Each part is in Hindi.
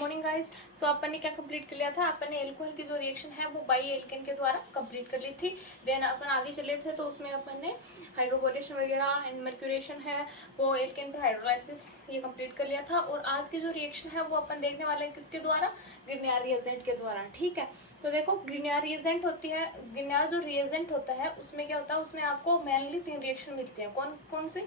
Morning guys. सो अपन ने क्या कंप्लीट कर लिया था, अपन ने एल्कोहल की जो रिएक्शन है वो बाई एल्केन के द्वारा कंप्लीट कर ली थी। देन अपन आगे चले थे तो उसमें अपन ने हाइड्रोबोलेशन वगैरह एंड मर्क्यूरेशन है वो एल्केन पर हाइड्रोलाइसिस ये कंप्लीट कर लिया था। और आज की जो रिएक्शन है वो अपन देखने वाले हैं किसके द्वारा, ग्रिग्नार रिएजेंट के द्वारा। ठीक है, तो देखो ग्रिग्नार रिएजेंट होती है, ग्रिग्नार जो रिएजेंट होता है उसमें क्या होता है, उसमें आपको मेनली 3 रिएक्शन मिलती है। कौन कौन से?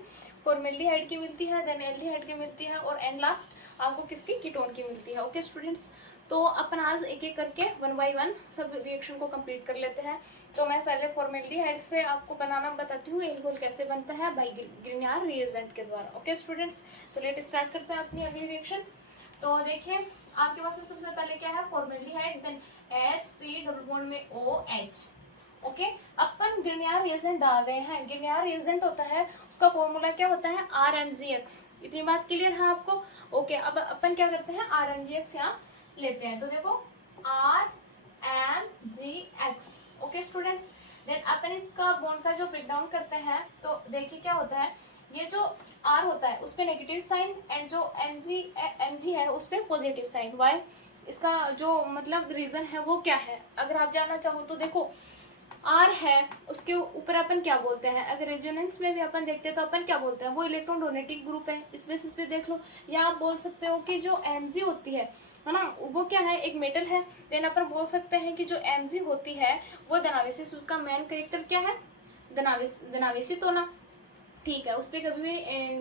फॉर्मेल्डिहाइड की मिलती है, देन एल्डिहाइड की मिलती है और एंड लास्ट आपको किसकी, कीटोन की मिलती है। ओके स्टूडेंट्स, तो अपन आज एक एक करके 1 बाय 1 सब रिएक्शन को कंप्लीट कर लेते हैं। तो मैं पहले फॉर्मेल्डिहाइड से आपको बनाना बताती हूँ, एल्कोहल कैसे बनता है बाई ग्रिग्नार रिएजेंट के द्वारा। ओके स्टूडेंट्स, तो लेट स्टार्ट करते हैं अपनी अगली रिएक्शन। तो देखिए आपके पास में सबसे पहले क्या है, formaldehyde, then HC double bond में OH। ओके, अपन ग्रिग्नार रिएजेंट डाल रहे हैं। ग्रिग्नार रिएजेंट होता है, उसका फॉर्मूला क्या होता है, RMgX। इतनी बात क्लियर है आपको? ओके, अब अपन क्या करते हैं, RMgX यहाँ लेते हैं। तो देखो RMgX। ओके स्टूडेंट्स, देन अपन इसका बॉन्ड का जो ब्रेक डाउन करते हैं तो देखिए क्या होता है, ये जो R होता है उस पर नेगेटिव साइन एंड जो Mg है उस पर पॉजिटिव साइन। वाई, इसका जो मतलब रीजन है वो क्या है, अगर आप जानना चाहो तो देखो आर है उसके ऊपर अपन क्या बोलते हैं, अगर रेजोनेंस में भी अपन देखते हैं तो अपन क्या बोलते हैं, वो इलेक्ट्रॉन डोनेटिंग ग्रुप है, इस बेसिस पे देख लो। या आप बोल सकते हो कि जो Mg होती है ना, वो क्या है, एक मेटल है। देन अपन बोल सकते हैं कि जो Mg होती है वो धनावेशित, उसका मेन कैरेक्टर क्या है, धनावेशित होना। ठीक है, उस पर कभी भी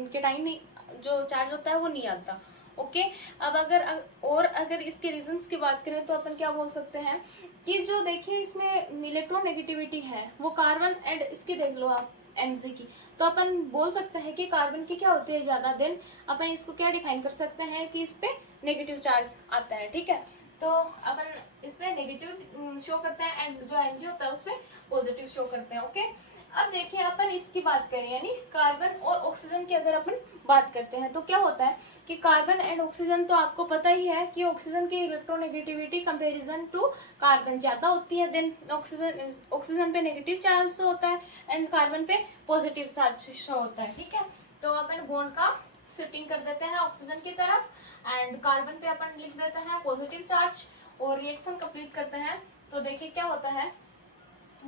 केटाइन नहीं, जो चार्ज होता है वो नहीं आता। ओके, अब अगर इसके रीजंस की बात करें तो अपन क्या बोल सकते हैं कि जो देखिए इसमें इलेक्ट्रॉन नेगेटिविटी है वो कार्बन एंड इसकी देख लो आप Mg की, तो अपन बोल सकते हैं कि कार्बन की क्या होती है ज़्यादा। देन अपन इसको क्या डिफाइन कर सकते हैं कि इस पे नेगेटिव चार्ज आता है। ठीक है, तो अपन इस पे नेगेटिव शो करते हैं एंड जो Mg होता है उस पर पॉजिटिव शो करते हैं। ओके, अब देखिए अपन इसकी बात करें यानी कार्बन और ऑक्सीजन की अगर अपन बात करते हैं तो क्या होता है कि कार्बन एंड ऑक्सीजन, तो आपको पता ही है कि ऑक्सीजन की इलेक्ट्रोनेगेटिविटी कंपैरिजन टू कार्बन ज़्यादा होती है। देन ऑक्सीजन पे नेगेटिव चार्ज शो होता है एंड कार्बन पे पॉजिटिव चार्ज शो होता है। ठीक है, तो अपन बॉन्ड का शिफ्टिंग कर देते हैं ऑक्सीजन की तरफ एंड कार्बन पे अपन लिख देते हैं पॉजिटिव चार्ज और रिएक्शन कंप्लीट करते हैं। तो देखिए क्या होता है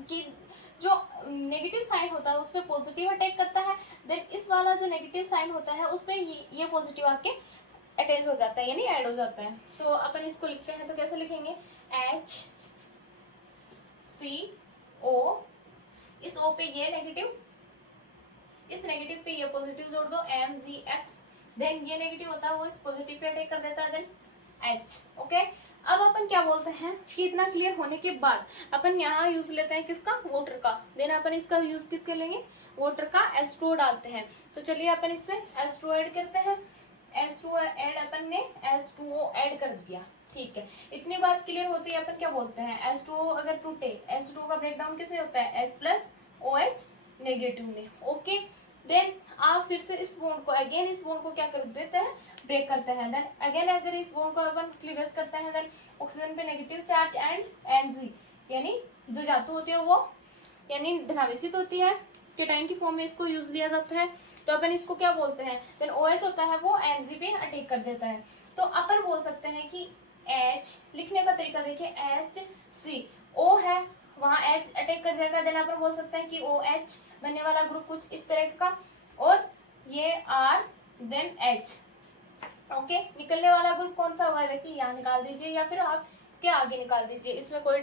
कि जो नेगेटिव साइन होता है उस पर पॉजिटिव अटैक करता है, देन इस वाला जो नेगेटिव साइन होता है उस पर ये पॉजिटिव आके अटैच हो जाता है यानी ऐड हो जाता है। तो अपन इसको लिखते हैं तो कैसे लिखेंगे, HCO, इस O पे ये नेगेटिव, इस नेगेटिव पे ये पॉजिटिव जोड़ दो MgX, देन ये नेगेटिव होता है वो इस पॉजिटिव पे अटैक कर देता है, देन H। ओके, अब अपन क्या बोलते हैं कि इतना क्लियर होने के बाद अपन यहाँ यूज लेते हैं किसका, वाटर का। देन अपन इसका यूज किसके लेंगे, वाटर का। H2O डालते हैं, तो चलिए अपन इसमें H2O ऐड करते हैं। H2O ऐड, अपन ने H2O ऐड कर दिया। ठीक है, इतनी बात क्लियर होती है अपन क्या बोलते हैं, H2O अगर टूटे, H2O का ब्रेकडाउन किसमें होता है, H प्लस OH नेगेटिव में। ओके, देन आप फिर से इस बॉन्ड को अगेन, इस बॉन्ड को क्या कर देते हैं, ब्रेक करते हैं। देन अगेन अगर इस बॉन्ड को अपन क्लीवेज करते हैं, देन ऑक्सीजन पे नेगेटिव चार्ज एंड Mg यानी जो धातु होती है वो यानी धनावेशित होती है, केटाइन की फॉर्म में इसको यूज लिया जाता है। तो अपन इसको क्या बोलते हैं, देन OH होता है वो Mg पे अटैक कर देता है। तो अपन बोल सकते हैं कि H लिखने का तरीका देखिए, HCO है वहाँ H अटैक कर जाएगा, देन अपन बोल सकते हैं कि OH बनने वाला ग्रुप कुछ इस तरह का, और ये R देन H। ओके, निकलने वाला ग्रुप कौन सा हुआ, देखिए यहाँ निकाल दीजिए या फिर आप इसके आगे निकाल दीजिए, इसमें कोई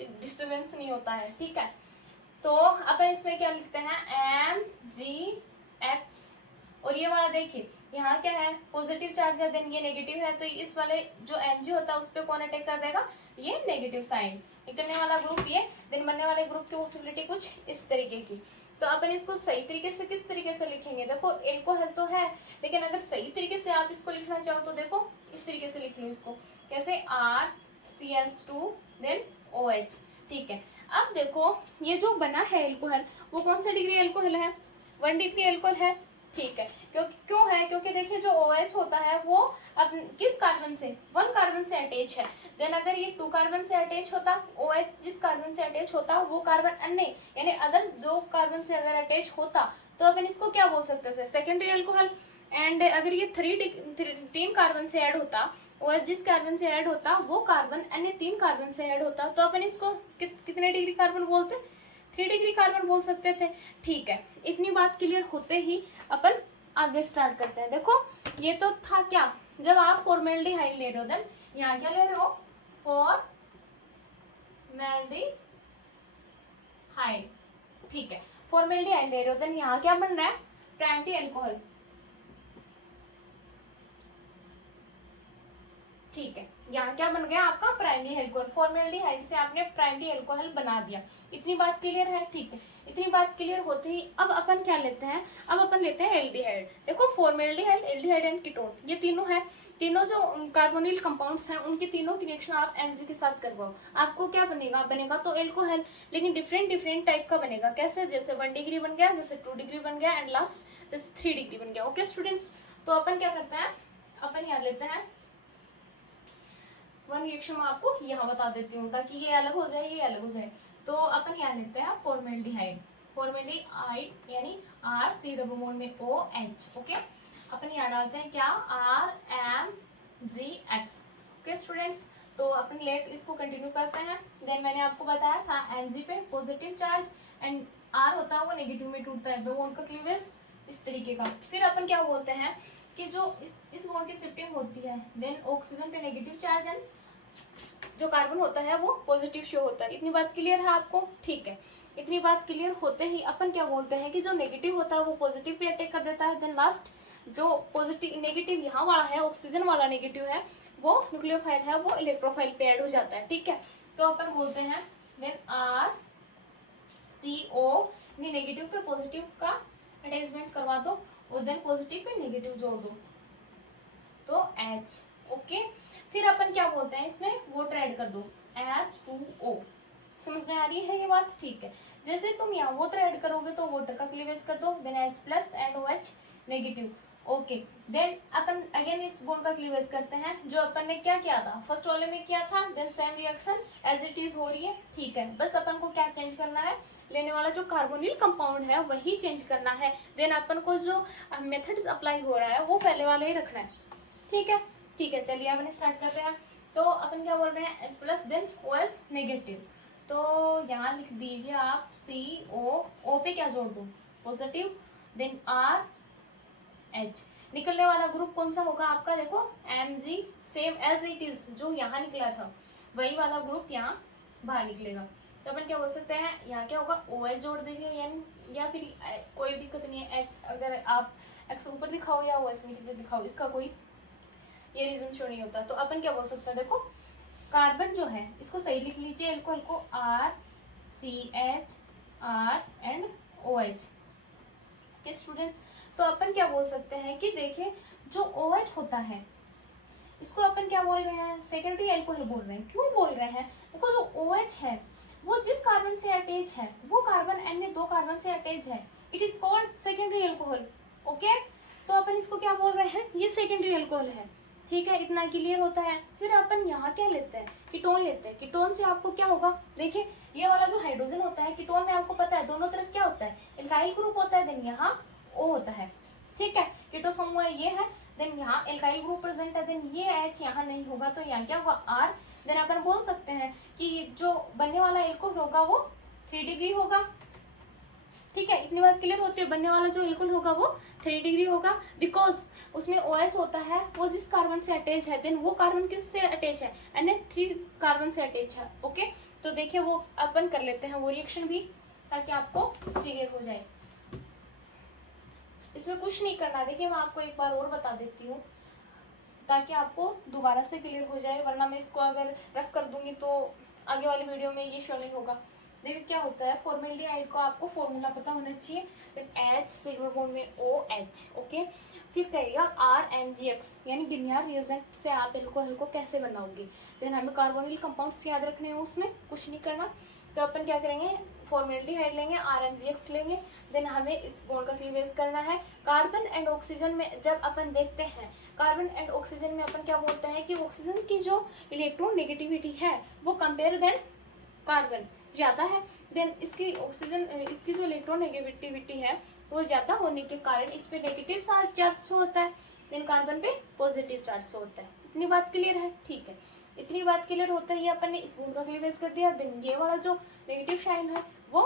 डिस्टर्बेंस नहीं होता है। ठीक है, तो अपन इसमें क्या लिखते हैं, MgX, और ये वाला देखिए यहाँ क्या है, पॉजिटिव चार्ज है, देन ये नेगेटिव है, तो इस वाले जो Mg होता है उस पर कौन अटैक कर देगा, ये नेगेटिव साइन। निकलने वाला ग्रुप ये, देन बनने वाले ग्रुप की पॉसिबिलिटी कुछ इस तरीके की। तो अपन इसको सही तरीके से किस तरीके से लिखेंगे, देखो एल्कोहल तो है लेकिन अगर सही तरीके से आप इसको लिखना चाहो तो देखो इस तरीके से लिख लो इसको, कैसे, RCH2 देन OH। ठीक है, अब देखो ये जो बना है एल्कोहल वो कौन सा डिग्री एल्कोहल है, 1 डिग्री एल्कोहल है। ठीक है, क्यों है, क्योंकि देखिए जो OH होता है वो अब किस कार्बन से, 1 कार्बन से अटैच है। देन अगर ये 2 कार्बन से अटैच होता, OH जिस कार्बन से अटैच होता वो कार्बन अन्य यानी अदर 2 कार्बन से अगर अटैच होता तो अपन इसको क्या बोल सकते थे, सेकेंडरी एल्कोहल। एंड अगर ये 3 कार्बन से ऐड होता OH जिस कार्बन से ऐड होता वो कार्बन अन्य 3 कार्बन से ऐड होता, तो अपन इसको कितने डिग्री कार्बन बोलते, 3 डिग्री कार्बन बोल सकते थे। ठीक है, इतनी बात क्लियर होते ही अपन आगे स्टार्ट करते हैं। देखो ये तो था क्या, जब आप फॉर्मेल्डिहाइड ले रहे हो, देन यहाँ क्या ले रहे हो, फॉर्मेल्डिहाइड। ठीक है, फॉर्मेल्डिहाइड ले रहे हो, देन यहाँ क्या बन रहा है, प्राइमरी अल्कोहल। ठीक है, यहाँ क्या बन गया आपका, प्राइमरी अल्कोहल। फॉर्मेल्डिहाइड से आपने प्राइमरी अल्कोहल बना दिया। इतनी बात क्लियर है। ठीक है, इतनी बात क्लियर होते ही अब अपन क्या लेते हैं, अब अपन लेते हैं एल्डिहाइड। देखो फॉर्मेल्डिहाइड, एल्डिहाइड एंड कीटोन, ये तीनों है, तीनों जो कार्बोनिल कंपाउंड्स हैं उनके तीनों के रिएक्शन आप Mg के साथ करवाओ, आपको क्या बनेगा, बनेगा तो एल्कोहल, लेकिन डिफरेंट डिफरेंट टाइप का बनेगा। कैसे, जैसे 1 डिग्री बन गया, जैसे 2 डिग्री बन गया, एंड लास्ट जैसे 3 डिग्री बन गया। ओके स्टूडेंट्स, तो अपन क्या करते हैं, अपन यहाँ लेते हैं वन रिएक्शन, मैं आपको यहाँ बता देती हूँ ताकि ये अलग हो जाए, ये अलग हो जाए। तो अपन यहाँ लेते हैं फॉर्मेल्डिहाइड, फॉर्मेल्डिहाइड यानी R C डबल बॉन्ड में OH। ओके, अपन यहाँ डालते हैं क्या, RMgX। ओके स्टूडेंट्स, तो अपन लेट इसको कंटिन्यू करते हैं। देन मैंने आपको बताया था Mg पे पॉजिटिव चार्ज एंड R होता है वो नेगेटिव में टूटता है, बॉन्ड का क्लीवेज इस तरीके का। फिर अपन क्या बोलते हैं कि जो इस बॉन्ड की शिफ्टिंग होती है, देन ऑक्सीजन पे नेगेटिव चार्ज एंड जो कार्बन होता है वो पॉजिटिव शो होता है। इतनी बात क्लियर है आपको। ठीक है, इतनी बात क्लियर होते ही अपन क्या बोलते हैं कि जो नेगेटिव होता है वो पॉजिटिव पे अटैक कर देता है। देन लास्ट जो पॉजिटिव नेगेटिव यहाँ वाला है, ऑक्सीजन वाला नेगेटिव है, वो न्यूक्लियोफाइल है, वो इलेक्ट्रोफाइल पे ऐड हो जाता है। ठीक है, तो अपन बोलते हैं देन RCO, नेगेटिव पे पॉजिटिव का अटैचमेंट करवा दो और देन पॉजिटिव पे नेगेटिव जोड़ दो तो H। ओके, फिर अपन क्या बोलते हैं, इसमें वाटर ऐड कर दो H2O। समझ में आ रही है ये बात। ठीक है, जैसे तुम यहाँ वाटर ऐड करोगे तो वाटर का क्लीवेज कर दो, then H plus and OH negative. Okay, then अपन अगेन इस बॉन्ड का क्लीवेज करते हैं, जो अपन ने क्या किया था, फर्स्ट वाले में किया था, then same reaction as it is हो रही है। ठीक है, बस अपन को क्या चेंज करना है, लेने वाला जो कार्बोनिल कंपाउंड है वही चेंज करना है। देन अपन को जो मेथड्स अप्लाई हो रहा है वो पहले वाला ही रखना है। ठीक है, ठीक है, चलिए अपन स्टार्ट करते हैं। तो अपन क्या बोल रहे हैं, H plus then OH negative. तो यहाँ लिख दीजिए आप CO पे क्या जोड़ दूँ, पॉजिटिव, देन RH। निकलने वाला ग्रुप कौन सा होगा आपका, देखो Mg, same as it is जो यहाँ निकला था वही वाला ग्रुप यहाँ बाहर निकलेगा। तो अपन क्या बोल सकते हैं, यहाँ क्या होगा, OH जोड़ दीजिए, या फिर कोई दिक्कत नहीं है, H अगर आप X ऊपर दिखाओ या OH नीचे दिखाओ, इसका कोई ये रीजन शो नहीं होता। तो अपन क्या बोल सकते हैं, देखो कार्बन जो है इसको सही लिख लीजिए, अल्कोहल को RCH R and OH। Okay students, तो अपन क्या बोल सकते हैं कि देखिए जो OH होता है इसको अपन क्या बोल रहे हैं, सेकेंडरी अल्कोहल बोल रहे हैं। क्यों बोल रहे हैं, देखो जो OH है वो जिस कार्बन से अटैच है वो कार्बन अन्य 2 कार्बन से अटैच है, it is called secondary alcohol. Okay, तो अपन इसको क्या बोल रहे हैं, ये सेकेंडरी अल्कोहल है। ठीक है, इतना क्लियर होता है। फिर अपन यहाँ क्या लेते हैं, कीटोन लेते हैं। कीटोन से आपको क्या होगा, देखिए ये वाला जो हाइड्रोजन होता है कीटोन में आपको पता है दोनों तरफ क्या होता है, एल्काइल ग्रुप होता है, देन यहाँ O होता है। ठीक है, कीटो समूह ये है, देन यहाँ एल्काइल ग्रुप प्रेजेंट है, देन ये H यहाँ नहीं होगा तो यहाँ क्या होगा R। देन अपन बोल सकते हैं कि जो बनने वाला एल्कोहल होगा वो 3 डिग्री होगा। ठीक है, इतनी बात क्लियर होती है, बनने वाला जो एल्कोहल होगा वो 3 डिग्री होगा, बिकॉज उसमें OH होता है वो जिस कार्बन से अटैच है, देन वो कार्बन किससे अटैच है, अन्य 3 कार्बन से अटैच है। ओके, तो देखिए वो अपन कर लेते हैं वो रिएक्शन भी ताकि आपको क्लियर हो जाए। इसमें कुछ नहीं करना, देखिए मैं आपको एक बार और बता देती हूँ ताकि आपको दोबारा से क्लियर हो जाए, वरना मैं इसको अगर रफ कर दूंगी तो आगे वाली वीडियो में ये शो नहीं होगा। देखिए क्या होता है, फॉर्मेल्डिहाइड को आपको फॉर्मूला पता होना चाहिए, फिर H सिल्वर बॉन्ड में OH। ओके, फिर कहेगा RMgX यानी गिनियर रिएजेंट से आप एल्कोहल को कैसे बनाओगे। देन हमें कार्बोनिल कंपाउंड्स याद रखने हैं, उसमें कुछ नहीं करना। तो अपन क्या करेंगे, फॉर्मेल्डिहाइड लेंगे, RMgX लेंगे, देन हमें इस बॉन्ड का क्लीवेज करना है। कार्बन एंड ऑक्सीजन में जब अपन देखते हैं, कार्बन एंड ऑक्सीजन में अपन क्या बोलते हैं कि ऑक्सीजन की जो इलेक्ट्रॉन नेगेटिविटी है वो कंपेयर देन कार्बन ज़्यादा है, देन इसकी ऑक्सीजन जो इलेक्ट्रॉन नेगेटिविटी है वो ज़्यादा होने के कारण इस पर नेगेटिव चार्ज होता है। देन कार्बन पे पॉजिटिव चार्ज होता है। इतनी बात क्लियर है? ठीक है, इतनी बात क्लियर होता है, ये अपन ने इस बॉन्ड का क्लीवेज कर दिया। देन ये वाला जो नेगेटिव साइन है वो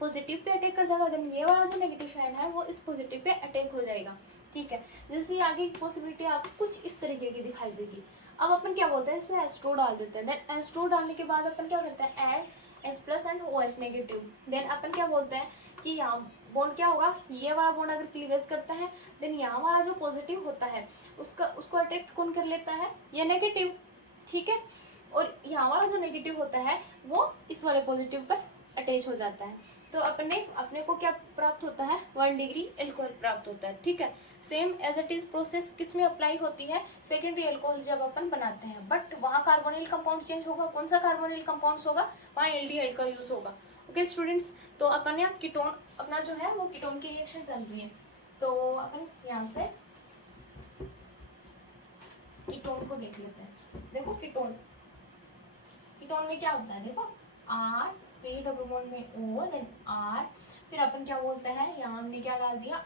पॉजिटिव पे अटैक कर जाएगा, देन ये वाला जो नेगेटिव साइन है वो इस पॉजिटिव पे अटैक हो जाएगा। ठीक है, जैसे आगे की पॉसिबिलिटी आपको कुछ इस तरीके की दिखाई देगी। अब अपन क्या बोलते हैं, इसमें H2 डाल देते हैं। देन H2 डालने के बाद अपन क्या करते हैं, H plus and OH negative. Then अपन क्या बोलते हैं कि यहाँ बॉन्ड क्या होगा, ये वाला बॉन्ड अगर क्लीवेज करता है देन यहाँ वाला जो पॉजिटिव होता है उसको अट्रैक्ट कौन कर लेता है, ये नेगेटिव। ठीक है, और यहाँ वाला जो नेगेटिव होता है वो इस वाले पॉजिटिव पर अटैच हो जाता है। तो अपने को क्या प्राप्त होता है, 1 डिग्री एल्कोहल प्राप्त होता है। ठीक है, same as it is process किस में अप्लाई होती है, सेकेंडरी एल्कोहल जब अपन बनाते हैं, बट वहाँ कार्बोनिल कंपाउंड चेंज होगा। कौन सा कार्बोनिल कंपाउंड होगा, वहाँ एल्डिहाइड का यूज होगा। ओके स्टूडेंट्स, तो अपन यहाँ कीटोन अपना जो है वो कीटोन की रिएक्शन चल रही है। तो अपन यहाँ से कीटोन को देख लेते हैं। देखो कीटोन में क्या होता है, देखो R C डबल बॉन्ड में O देन R, फिर अपन क्या बोलते हैं, यहाँ हमने क्या डाल दिया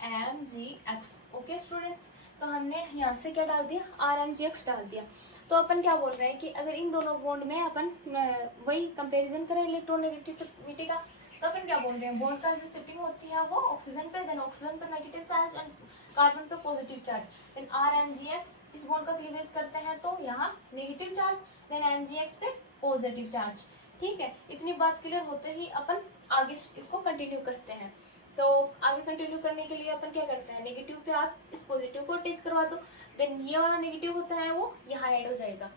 RMgX। ओके स्टूडेंट्स, तो हमने यहाँ से क्या डाल दिया, RMgX डाल दिया। तो अपन क्या बोल रहे हैं कि अगर इन दोनों बॉन्ड में अपन वही कंपैरिजन करें इलेक्ट्रोनेगेटिविटी का, तो अपन क्या बोल रहे हैं, बॉन्ड का जो शिफ्टिंग होती है वो ऑक्सीजन पे, देन ऑक्सीजन पर नेगेटिव चार्ज एंड कार्बन पे पॉजिटिव चार्ज। देन RMgX इस बॉन्ड का क्लीवेज करते हैं तो यहाँ नेगेटिव चार्ज, देन MgX पे पॉजिटिव चार्ज। ठीक है, इतनी बात क्लियर होते ही अपन आगे इसको कंटिन्यू करते हैं। तो आगे कंटिन्यू करने के लिए अपन क्या करते हैं, नेगेटिव पे आप इस पॉजिटिव को अटैच करवा दो, देन ये वाला नेगेटिव होता है वो यहाँ ऐड हो जाएगा।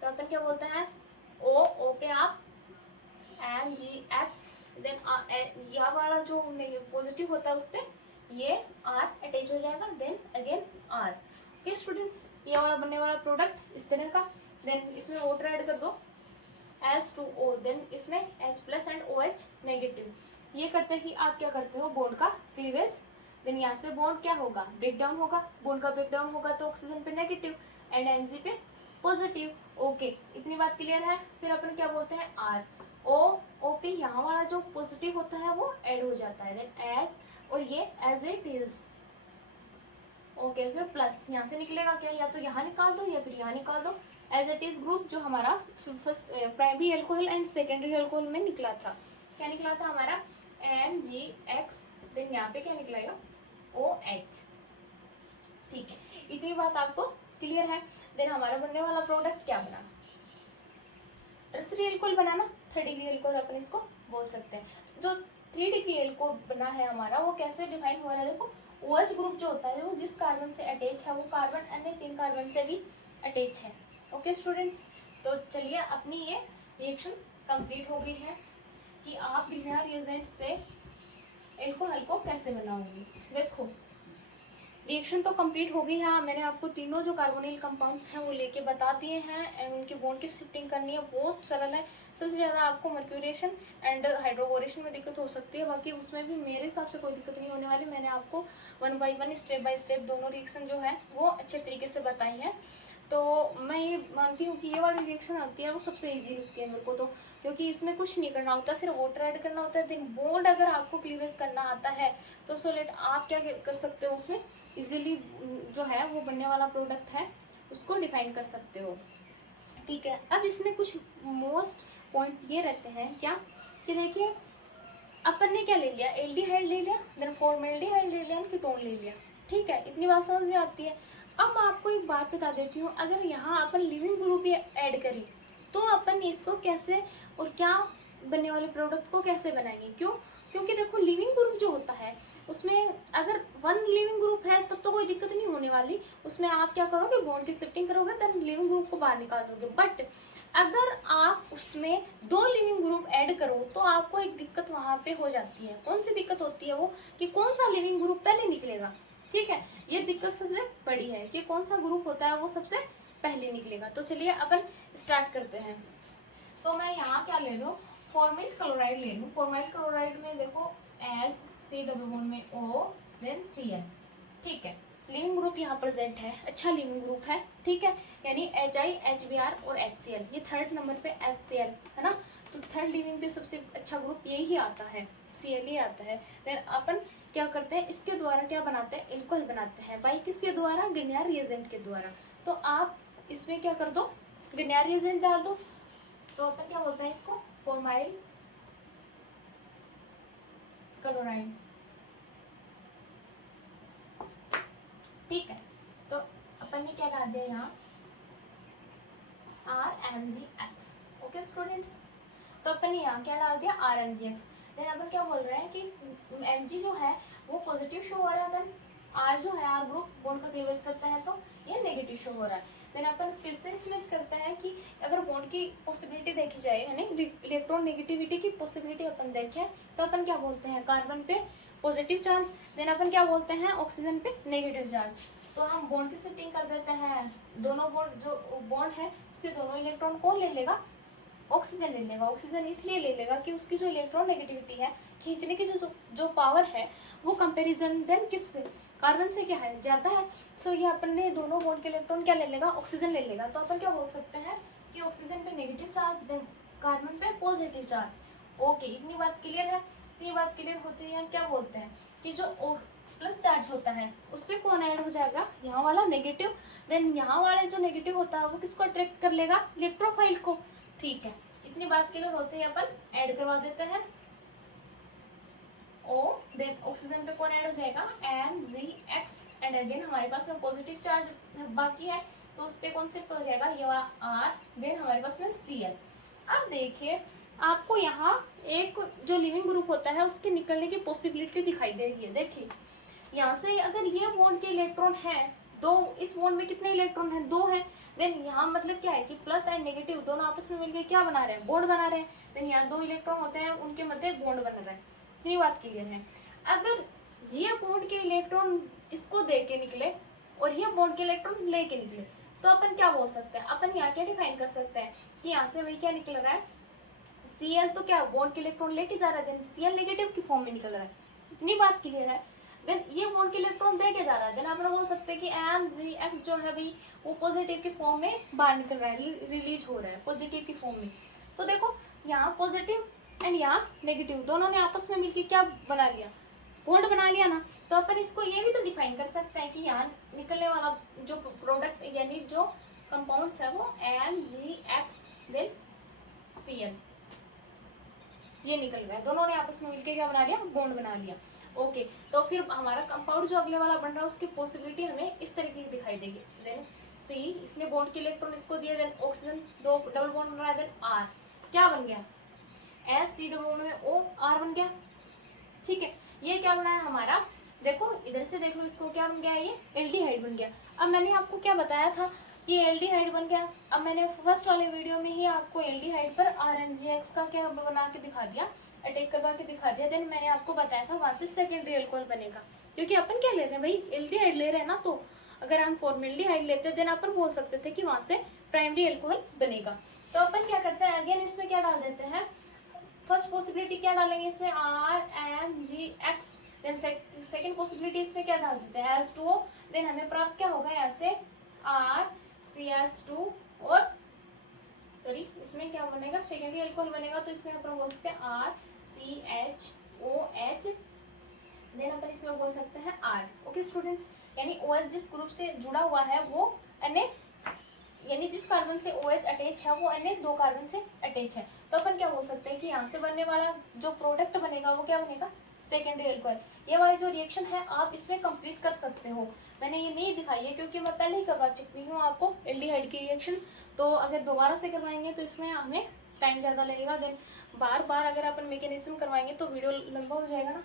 तो अपन क्या बोलते हैं, O पे आप MgX, देन यह वाला जो पॉजिटिव होता है उस पर ये R अटैच हो जाएगा, then again R। Okay students, ये वाला बनने वाला प्रोडक्ट इस तरह का। देन इसमें वाटर ऐड कर दो H2O, देन इसमें H plus and OH negative. ये करते ही आप क्या करते हो, बॉन्ड का क्लीवेज। देन यहाँ से बॉन्ड क्या होगा, ब्रेक डाउन होगा। बॉन्ड का ब्रेक डाउन होगा तो ऑक्सीजन पे नेगेटिव एंड Mg पे पॉजिटिव। ओके, इतनी बात क्लियर है। फिर अपन क्या बोलते हैं, O पे यहाँ वाला जो पॉजिटिव होता है वो ऐड हो जाता है, देन एज, और ये एज इट इज। ओके, फिर प्लस यहाँ से निकलेगा क्या, या तो यहाँ निकाल दो या फिर यहाँ निकाल दो। एज इट इज ग्रुप जो हमारा first primary alcohol and secondary alcohol में निकला था, क्या निकला था हमारा MgX, देन यहाँ पे क्या निकलेगा OH। ठीक है, इतनी बात आपको क्लियर है। देन हमारा बनने वाला प्रोडक्ट क्या बना, टर्सरी एल्कोहल बनाना, 3rd डिग्री एल्कोहल अपन इसको बोल सकते हैं। जो 3 डिग्री एल्कोहल बना है हमारा वो कैसे डिफाइन हो रहा है, देखो OH ग्रुप जो होता है वो जिस कार्बन से अटैच है वो कार्बन अन्य 3 कार्बन से भी अटैच है। ओके स्टूडेंट्स, तो चलिए अपनी ये रिएक्शन कंप्लीट हो गई है कि आप बिना रिएजेंट से एल्कोहल को कैसे बनाओगे। देखो रिएक्शन तो कंप्लीट हो गई है, मैंने आपको तीनों जो कार्बोनिल कंपाउंड्स हैं वो लेके बता दिए हैं एंड उनकी बॉन्ड की शिफ्टिंग करनी है, बहुत सरल है। सबसे ज़्यादा आपको मर्क्यूरेशन एंड हाइड्रोबोरेशन में दिक्कत हो सकती है, बाकी उसमें भी मेरे हिसाब से कोई दिक्कत नहीं होने वाली। मैंने आपको 1 बाय 1 स्टेप बाय स्टेप दोनों रिएक्शन जो है वो अच्छे तरीके से बताई है। तो मैं ये मानती हूँ कि ये वाली रिएक्शन आती है वो सबसे ईजी लगती है मेरे को, तो क्योंकि इसमें कुछ नहीं करना होता, सिर्फ वाटर ऐड करना होता है। देन बॉन्ड अगर आपको क्लीवेज करना आता है तो सो लेट आप क्या कर सकते हो, उसमें इजीली जो है वो बनने वाला प्रोडक्ट है उसको डिफाइन कर सकते हो। ठीक है, अब इसमें कुछ मोस्ट पॉइंट ये रहते हैं क्या कि देखिए अपन ने क्या ले लिया, एल्डिहाइड ले लिया, देन फॉर्मेल्डिहाइड ले लिया, कीटोन ले लिया। ठीक है, इतनी बात समझ में आती है। अब मैं आपको एक बात बता देती हूँ, अगर यहाँ अपन लिविंग ग्रुप ऐड करें तो अपन इसको कैसे और क्या बनने वाले प्रोडक्ट को कैसे बनाएंगे, क्यों, क्योंकि देखो लिविंग ग्रुप जो होता है उसमें अगर 1 लिविंग ग्रुप है तब तो कोई दिक्कत नहीं होने वाली, उसमें आप क्या करोगे, बॉन्ड की शिफ्टिंग करोगे, देन लिविंग ग्रुप को बाहर निकाल दोगे। बट अगर आप उसमें 2 लिविंग ग्रुप ऐड करो तो आपको एक दिक्कत वहाँ पे हो जाती है। कौन सी दिक्कत होती है वो, कि कौन सा लिविंग ग्रुप पहले निकलेगा। ठीक है, ये दिक्कत सबसे बड़ी है कि कौन सा ग्रुप होता है वो सबसे पहले निकलेगा। तो चलिए अपन स्टार्ट करते हैं। तो मैं यहाँ क्या ले लूँ, फॉर्मिल क्लोराइड ले लूँ। फॉर्मिल क्लोराइड में देखो H डबल बॉन्ड में O देन Cl। ठीक है, लिविंग ग्रुप यहाँ प्रेजेंट है, अच्छा लिविंग ग्रुप है। ठीक है, यानी Hi, HBr और HCl, ये 3rd नंबर पे HCl है ना, तो 3rd लिविंग पे सबसे अच्छा ग्रुप यही आता है, Cl ही आता है। देन अपन क्या करते हैं, इसके द्वारा क्या बनाते हैं, एल्कोहल बनाते हैं। बाई किसके द्वारा, गिनियर रिएजेंट के द्वारा। तो आप इसमें क्या कर दो, गिनियर रिएजेंट डाल दो, तो अपन क्या बोलते हैं इसको, फॉर्माइल क्लोराइड। ठीक है, तो अपन ने क्या डाल दिया यहाँ, RMgX। ओके स्टूडेंट्स, तो अपन ने यहाँ क्या डाल दिया, RMgX। देन अपन क्या बोल रहे हैं कि Mg जो है वो पॉजिटिव शो हो रहा है, देन R जो है, R ग्रुप बॉन्ड का क्लीवेज करता है तो ये नेगेटिव शो हो रहा है। देन अपन फिर से इसमें करते हैं कि अगर बॉन्ड की पॉसिबिलिटी देखी जाए, यानी इलेक्ट्रॉन नेगेटिविटी की पॉसिबिलिटी अपन देखें, तो अपन क्या बोलते हैं, कार्बन पे पॉजिटिव चार्ज, देन अपन क्या बोलते हैं, ऑक्सीजन पे नेगेटिव चार्ज। तो हम बॉन्ड की शिफ्टिंग कर देते हैं, दोनों बॉन्ड जो बॉन्ड है उसके दोनों इलेक्ट्रॉन कौन ले लेगा, ऑक्सीजन ले लेगा। ऑक्सीजन इसलिए ले लेगा कि उसकी जो इलेक्ट्रॉन नेगेटिविटी है, खींचने की जो पावर है, वो कंपैरिजन देन किससे, कार्बन से क्या है, ज़्यादा है। सो ये अपन ने दोनों बॉन्ड के इलेक्ट्रॉन क्या ले लेगा, ऑक्सीजन ले लेगा। तो अपन क्या बोल सकते हैं कि ऑक्सीजन पे नेगेटिव चार्ज, देन कार्बन पे पॉजिटिव चार्ज। ओके, इतनी बात क्लियर है। इतनी बात क्लियर होती है, हम क्या बोलते हैं कि जो प्लस चार्ज होता है उस पर कौन ऐड हो जाएगा, यहाँ वाला नेगेटिव। देन यहाँ वाला जो नेगेटिव होता है वो किसको अट्रैक्ट कर लेगा, इलेक्ट्रोफाइल को। ठीक है, इतनी बात क्लियर होते ही अपन ऐड करवा देते हैं O, देन ऑक्सीजन पे कौन ऐड हो जाएगा, MgX। एंड अगेन हमारे पास में पॉजिटिव चार्ज बाकी है, तो उस पर कौन शिफ्ट हो जाएगा, ये वाला R। देन हमारे पास में Cl। अब देखिए आपको यहाँ एक जो लिविंग ग्रुप होता है उसके निकलने की पॉसिबिलिटी दिखाई दे रही है। देखिए यहाँ से अगर ये बॉन्ड के इलेक्ट्रॉन है दो, इस बॉन्ड में कितने इलेक्ट्रॉन हैं, 2 हैं। देन यहाँ मतलब क्या है कि प्लस एंड नेगेटिव दोनों आपस में मिलकर क्या बना रहे हैं, बॉन्ड बना रहे हैं। देन यहाँ 2 इलेक्ट्रॉन होते हैं, उनके मध्य बॉन्ड बन रहा है। इतनी बात क्लियर है। अगर ये बॉन्ड के इलेक्ट्रॉन इसको दे के निकले और ये बॉन्ड के इलेक्ट्रॉन लेके निकले, तो अपन क्या बोल सकते हैं, अपन यहाँ क्या डिफाइन कर सकते हैं कि यहाँ से वही क्या निकल रहा है, Cl। तो क्या बॉन्ड के इलेक्ट्रॉन लेके जा रहा है, देन Cl नेगेटिव की फॉर्म में निकल रहा है। इतनी बात क्लियर है। देन ये बॉन्ड के इलेक्ट्रॉन दे के जा रहा है, देन अपन बोल सकते हैं कि Mgx जो है भाई वो पॉजिटिव की फॉर्म में बाहर निकल रहा है, रिलीज हो रहा है पॉजिटिव की फॉर्म में। तो देखो यहाँ पॉजिटिव एंड यहाँ नेगेटिव दोनों ने आपस में मिलकर क्या बना लिया, बॉन्ड बना लिया ना। तो अपन इसको ये भी तो डिफाइन कर सकते हैं कि यहाँ निकलने वाला जो प्रोडक्ट यानी जो कंपाउंड्स है वो Mgx देन Cl ये निकल रहा है, दोनों ने आपस में मिलकर क्या बना लिया, बॉन्ड बना लिया। ओके, तो फिर हमारा कंपाउंड जो अगले वाला बन रहा है उसकी पॉसिबिलिटी हमें इस तरीके की दिखाई देगी। देन सी, इसने बॉन्ड के इलेक्ट्रॉन इसको दिया, देन ऑक्सीजन 2 डबल बॉन्ड बन रहा है, देन R क्या बन गया, H डबल बॉन्ड में O R बन गया। ठीक है, ये क्या बना है हमारा, देखो इधर से देख लो, इसको क्या बन गया, ये एल्डिहाइड बन गया। अब मैंने आपको क्या बताया था कि एल्डिहाइड बन गया। अब मैंने फर्स्ट वाले वीडियो में ही आपको एल्डिहाइड पर RMgX का क्या बना के दिखा दिया, अटैक करवा के दिखा दिया। देन मैंने आपको बताया था वहाँ से सेकेंडरी अल्कोहल बनेगा, क्योंकि अपन क्या ले रहे हैं भाई, एल्डिहाइड ले रहे हैं ना। तो अगर हम फॉर्मेल्डिहाइड लेते देन अपन बोल सकते थे कि वहाँ से प्राइमरी अल्कोहल बनेगा। तो अपन क्या करते हैं, अगेन इसमें क्या डाल देते हैं, फर्स्ट पॉसिबिलिटी क्या डालेंगे इसमें, RMgX। देन सेकंड पॉसिबिलिटी इसमें क्या डाल देते हैं, H2O। देन हमें प्राप्त क्या होगा यहाँ से, RCH2 और सॉरी इसमें क्या बनेगा, सेकेंडरी अल्कोहल बनेगा। तो इसमें अपन बोल सकते हैं RCHOH। देन अपन इसमें बोल सकते हैं R। ओके स्टूडेंट्स, यानी OH जिस ग्रुप से जुड़ा हुआ है वो अन्य, यानी जिस कार्बन से OH अटैच है वो अन्य 2 कार्बन से अटैच है। तो अपन क्या बोल सकते हैं कि यहाँ से बनने वाला जो प्रोडक्ट बनेगा वो क्या बनेगा, सेकेंडरी अल्कोहल। ये वाली जो रिएक्शन है आप इसमें कंप्लीट कर सकते हो। मैंने ये नहीं दिखाई है क्योंकि मैं पहले ही करवा चुकी हूँ आपको एल्डिहाइड की रिएक्शन। तो अगर दोबारा से करवाएंगे तो इसमें हमें टाइम ज़्यादा लगेगा। देन बार बार अगर अपन मैकेनिज्म करवाएंगे तो वीडियो लंबा हो जाएगा ना।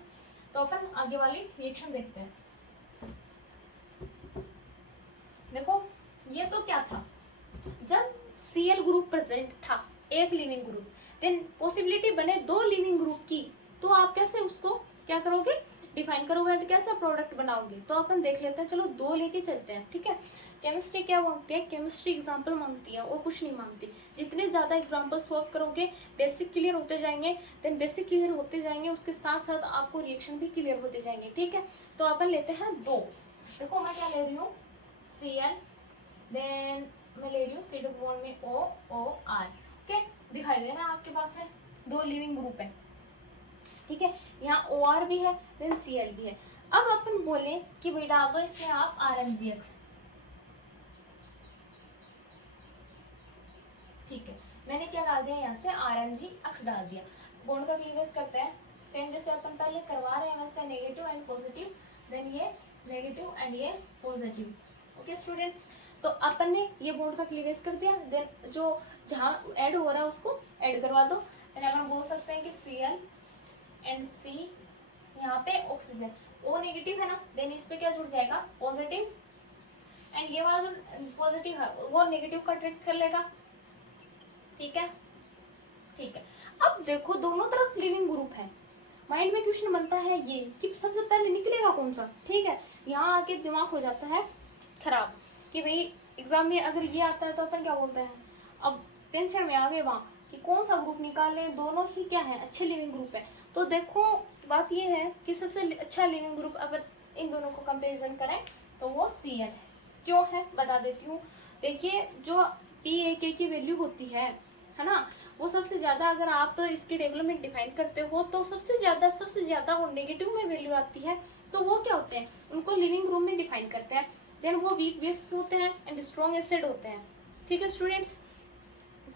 तो अपन आगे वाली रिएक्शन देखते हैं। देखो ये तो क्या था, जब Cl ग्रुप प्रेजेंट था, एक लिविंग ग्रुप, देन पॉसिबिलिटी बने 2 लिविंग ग्रुप की, तो आप कैसे उसको क्या करोगे, डिफाइन करोगे एंड कैसे प्रोडक्ट बनाओगे। तो अपन देख लेते हैं, चलो 2 लेके चलते हैं। ठीक है, केमिस्ट्री क्या मांगती है, केमिस्ट्री एग्जाम्पल मांगती है और कुछ नहीं मांगती। जितने ज़्यादा एग्जाम्पल सॉल्व करोगे बेसिक क्लियर होते जाएंगे, देन बेसिक क्लियर होते जाएंगे उसके साथ साथ आपको रिएक्शन भी क्लियर होते जाएंगे। ठीक है, तो अपन लेते हैं 2। देखो मैं क्या ले रही हूँ, Cl, देन मैं ले रही हूँ C डबल बॉन्ड में OOR। ओके, दिखाई दे रहा है आपके पास है 2 लिविंग ग्रुप है। ठीक है, यहाँ OR भी है, देन Cl भी है। अब अपन बोले कि भाई डाल दो इसमें आप RmGx, ठीक है, मैंने क्या डाल दिया यहाँ से RmGx डाल दिया। बॉन्ड का क्लीवेज करते हैं सेम जैसे अपन पहले करवा रहे हैं वैसे, नेगेटिव एंड पॉजिटिव, देन ये नेगेटिव एंड ये पॉजिटिव। ओके स्टूडेंट्स, तो अपन ने ये बॉन्ड का क्लीवेज कर दिया, देन जो जहाँ ऐड हो रहा है उसको ऐड करवा दो। देन अपन बोल सकते हैं कि Cl एंड C, यहाँ पे ऑक्सीजन O नेगेटिव है ना, देन इस पे क्या जुड़ जाएगा पॉजिटिव, एंड ये वाला जो पॉजिटिव है वो नेगेटिव का अट्रैक्ट कर लेगा, ठीक है, ठीक है। अब देखो दोनों तरफ लिविंग ग्रुप है, माइंड में क्वेश्चन बनता है ये कि सबसे पहले निकलेगा कौन सा, ठीक है। यहाँ आके दिमाग हो जाता है खराब कि भाई एग्जाम में अगर ये आता है तो अपन क्या बोलते हैं, अब टेंशन में आ गए वहाँ कि कौन सा ग्रुप निकाले, दोनों ही क्या है अच्छे लिविंग ग्रुप है। तो देखो बात ये है कि सबसे अच्छा लिविंग ग्रुप अगर इन दोनों को कंपेरिजन करें तो वो Cl है। क्यों है बता देती हूँ। देखिए जो PaK की वैल्यू होती है ना, वो सबसे ज़्यादा अगर आप इसकी डेवलपमेंट डिफाइन करते हो तो सबसे ज़्यादा वो नेगेटिव में वैल्यू आती है। तो वो क्या होते हैं, उनको लिविंग ग्रुप में डिफाइन करते हैं। देन वो वीक बेस होते हैं एंड स्ट्रॉन्ग एसिड होते हैं, ठीक है स्टूडेंट्स।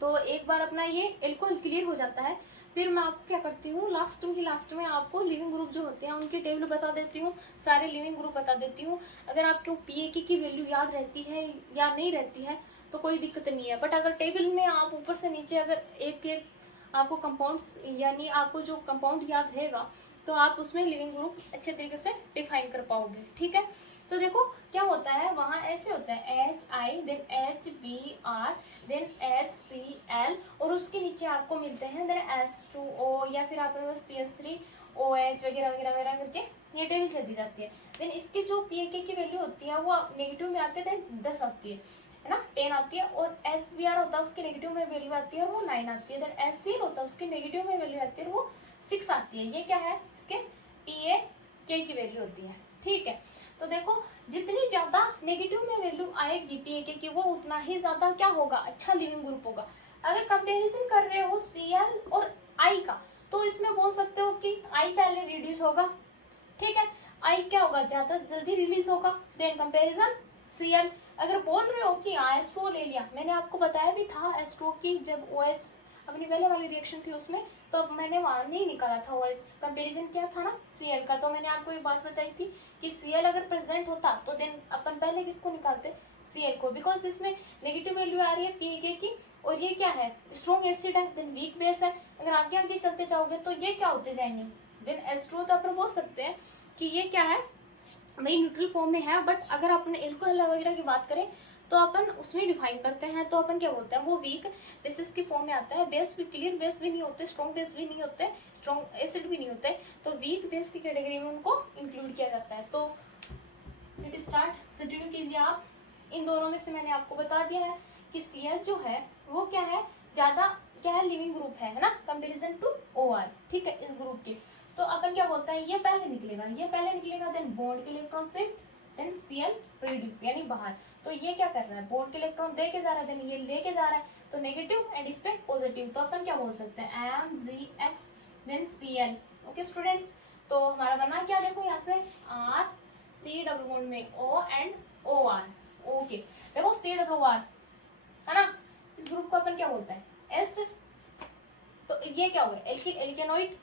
तो एक बार अपना ये एल्कोहल क्लियर हो जाता है, फिर मैं आपको क्या करती हूँ लास्ट में आपको लिविंग ग्रुप जो होते हैं उनकी टेबल बता देती हूँ, सारे लिविंग ग्रुप बता देती हूँ। अगर आपको PaK की वैल्यू याद रहती है या नहीं रहती है तो कोई दिक्कत नहीं है, बट अगर टेबल में आप ऊपर से नीचे अगर एक एक आपको कंपाउंड्स यानी आपको जो कंपाउंड याद रहेगा तो आप उसमें लिविंग ग्रुप अच्छे तरीके से डिफाइन कर पाओगे, ठीक है। तो देखो क्या होता है, वहाँ ऐसे होता है HI then HBr then HCl और उसके नीचे आपको मिलते हैं देन H2O या फिर आपके पास CH3OH वगैरह वगैरह वगैरह करके ये टेबल चलती जाती है। देन इसकी जो PaK की वैल्यू होती है वो नेगेटिव में आती है, देन 10 आती है ना, 10 आती है। और HBr होता है उसकी नेगेटिव में वैल्यू आती है और वो 9 आती है। देन HCl होता है उसकी नेगेटिव में वैल्यू आती है और वो 6 आती है। ये क्या है, इसके PaK की वैल्यू होती है, ठीक है। तो देखो जितनी ज्यादा नेगेटिव में वैल्यू आएगी PaK की वो उतना ही ज्यादा क्या होगा, अच्छा लिविंग ग्रुप होगा। अगर कंपैरिजन कर रहे हो Cl और I का तो इसमें बोल सकते हो कि I पहले रिड्यूस होगा, ठीक है, I क्या होगा ज्यादा जल्दी रिलीज होगा, देन कंपैरिजन Cl। अगर बोल रहे हो कि H2O ले लिया, मैंने आपको बताया भी था H2O की जब OH अपनी पहले वाली रिएक्शन थी उसमें तो मैंने वहाँ नहीं निकाला था OH, कंपैरिजन किया था ना Cl का। तो मैंने आपको ये बात बताई थी कि Cl अगर प्रेजेंट होता तो देन अपन पहले किसको निकालते, Cl को, बिकॉज इसमें नेगेटिव वैल्यू आ रही है PaK की और ये क्या है स्ट्रॉन्ग एसिड है, देन वीक बेस है। अगर आगे आगे चलते जाओगे तो ये क्या होते जाएंगे, देन H2O तो अपन बोल सकते हैं कि ये क्या है भाई न्यूट्रल फॉर्म में है, बट अगर अपन एल्कोहल वगैरह की बात करें तो अपन उसमें डिफाइन करते हैं तो अपन क्या बोलते हैं वो वीक बेसिस की फॉर्म में आता है। बेस भी क्लियर बेस भी नहीं होते, स्ट्रॉन्ग बेस भी नहीं होते, स्ट्रॉन्ग एसिड भी नहीं होते, तो वीक बेस की कैटेगरी में उनको इंक्लूड किया जाता है। तो लेट स्टार्ट, कंटिन्यू कीजिए आप। इन दोनों में से मैंने आपको बता दिया है कि Cl जो है वो क्या है ज्यादा क्या है लिविंग ग्रुप है ना कंपेरिजन टू OR, ठीक है, इस ग्रुप के। तो अपन क्या बोलता है ये पहले निकलेगा, देन बॉन्ड के electron shift, then Cl reduce यानी बाहर। तो ये क्या कर रहा है बॉन्ड के इलेक्ट्रॉन दे के जा रहा है, देन ये लेके जा रहा है, तो नेगेटिव एंड इस पे पॉजिटिव। तो अपन क्या बोल सकते हैं MgX then Cl। Okay students, तो हमारा बना क्या देखो यहाँ से R C डबल बॉन्ड में O एंड OR। ओके देखो C डबल OR है ना, इस ग्रुप को अपन क्या बोलते हैं एस्टर। तो ये क्या हो गया एल्किल एल्केनोइड,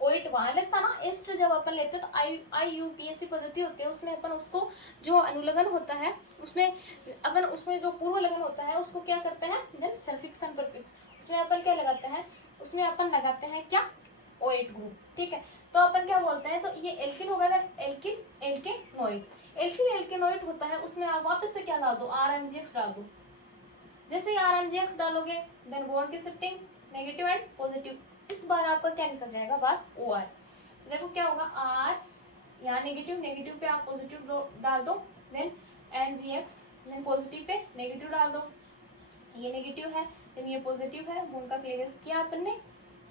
ओइट वहां लगता ना, एस्टर जब अपन लेते हैं तो IUPAC पद्धति होती है उसमें अपन उसको जो अनुलग्न होता है उसमें अपन उसमें जो पूर्व लगन होता है उसको क्या करते हैं देन सफिक्स एंड प्रीफिक्स, उसमें अपन क्या लगाते हैं, उसमें अपन लगाते हैं क्या ओइट ग्रुप, ठीक है। तो अपन क्या बोलते हैं, तो ये एल्किल होगा देन एल्किल एल्केनोइड, एल्किल एल्केनोइड होता है उसमें आप वापस से क्या डाल दो RmGX डाल दो। जैसे ही RmGX डालोगे देन बॉन्ड की शिफ्टिंग नेगेटिव एंड पॉजिटिव, इस बार आपका क्या निकल जाएगा बार OR। देखो क्या होगा R यहाँ नेगेटिव पे आप पॉजिटिव डाल दो, then MgX then positive pay negative डाल दो, ये नेगेटिव है देन ये पॉजिटिव है, बॉन्ड का क्लीवेज किया अपन ने,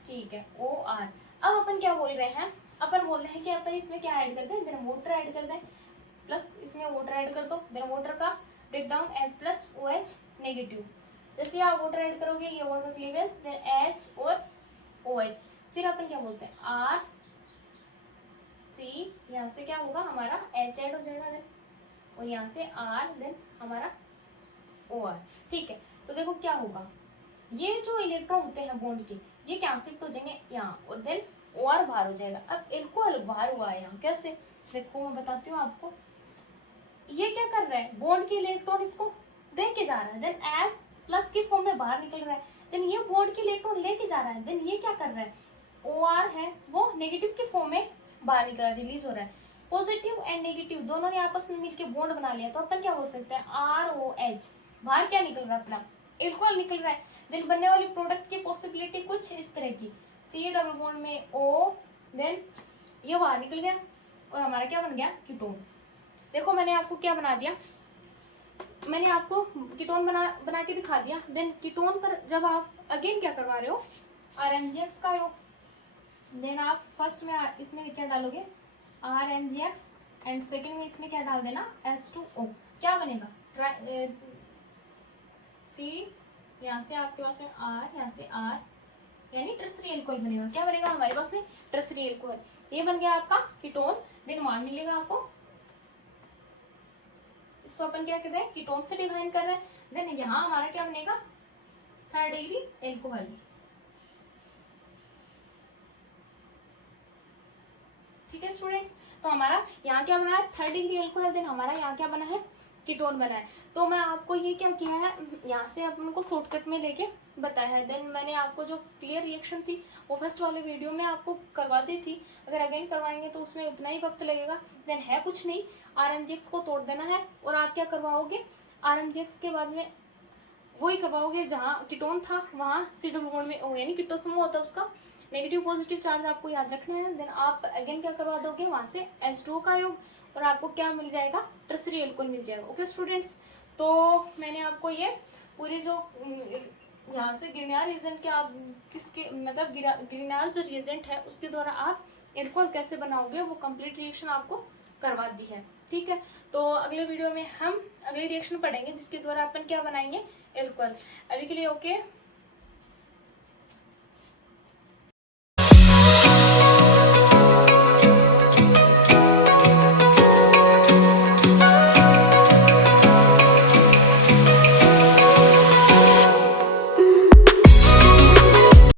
ठीक है OR। अब अपन क्या बोल रहे हैं, अपन बोल रहे हैं कि अपन इसमें क्या ऐड कर दें, देन वाटर ऐड कर दें, प्लस इसमें वाटर ऐड कर दो, देन वाटर का ब्रेक डाउन H+OH नेगेटिव। जैसे आप वाटर ऐड करोगे ये वाटर क्लीवेज देन H और OH, फिर अपन क्या बोलते हैं R सी, यहाँ से क्या होगा हमारा H ऐड हो जाएगा देन, और यहाँ से R, देन हमारा OR। ठीक है, तो देखो क्या होगा, ये जो इलेक्ट्रॉन होते हैं बॉन्ड के, ये क्या शिफ्ट हो जाएंगे यहाँ, और देन OR बाहर हो जाएगा। अब एल्कोहल बाहर हुआ है यहाँ, कैसे, देखो मैं बताती हूँ आपको। ये क्या कर रहा है, बॉन्ड के इलेक्ट्रॉन इसको दे के जा रहा है, देन एस प्लस के फॉर्म में बाहर निकल रहा है, देन ये बॉन्ड के इलेक्ट्रॉन लेके जा रहा है, देन ये क्या कर रहा है, OR है वो नेगेटिव के फॉर्म में बाहर निकल रहा है, रिलीज हो रहा है। पॉजिटिव एंड नेगेटिव दोनों ने आपस में मिलकर बॉन्ड बना लिया, तो अपन क्या बोल सकते हैं, ROH, बाहर क्या निकल रहा है अपना एल्कोहल निकल रहा है। देन बनने वाली प्रोडक्ट की पॉसिबिलिटी कुछ इस तरह की, C डबल बॉन्ड में O, देन ये बाहर निकल गया और हमारा क्या बन गया, कीटोन। देखो मैंने आपको क्या बना दिया, मैंने आपको कीटोन बना के दिखा दिया। देन कीटोन पर जब आप अगेन क्या करवा रहे हो, RMgx का योग, देन आप फर्स्ट में इसमें क्या डालोगे, RMgx, एंड सेकेंड में इसमें क्या डाल देना, H2O। क्या बनेगा, C, यहाँ से आपके पास में R, यहाँ से R, यानी ट्रिसरी एल्कोहल बनेगा। क्या बनेगा हमारे पास में, ट्रिसरी एल्कोहल। ये बन गया आपका कीटोन। देन वहां मिलेगा आपको, इसको अपन क्या कर रहे हैं, कीटोन से डिफाइन कर रहे हैं। देन यहाँ हमारा क्या बनेगा, थर्ड डिग्री एल्कोहल। ठीक है स्टूडेंट्स, तो हमारा यहाँ क्या बना है, थर्ड डिग्री एल्कोहल। देन हमारा यहाँ क्या बना है, कीटोन बना है। तो मैं आपको ये क्या किया है, यहाँ से अपन को शॉर्टकट में लेके बताया है। देन मैंने आपको जो क्लियर रिएक्शन थी वो फर्स्ट वाले वीडियो में आपको करवा दी थी, अगर अगेन करवाएंगे तो उसमें उतना ही वक्त लगेगा। देन है कुछ नहीं, RMgx को तोड़ देना है और आप क्या करवाओगे, RMgx के बाद में वही करवाओगे जहाँ कीटोन था वहाँ C डबल बॉन्ड में O, यानी कीटो समूह होता है उसका नेगेटिव पॉजिटिव चार्ज आपको याद रखना है। देन आप अगेन क्या करवा दोगे, वहाँ से H2O का योग, और आपको क्या मिल जाएगा, ट्रिसरी एल्कोहल मिल जाएगा। ओके स्टूडेंट्स, तो मैंने आपको ये पूरी जो यहाँ से ग्रिग्नार्ड रिएजेंट के आप किसके मतलब ग्रिग्नार्ड जो रिएजेंट है उसके द्वारा आप एल्कोहल कैसे बनाओगे वो कंप्लीट रिएक्शन आपको करवा दी है। ठीक है, तो अगले वीडियो में हम अगली रिएक्शन पढ़ेंगे जिसके द्वारा अपन क्या बनाएंगे, एल्कोहल। अभी के लिए ओके।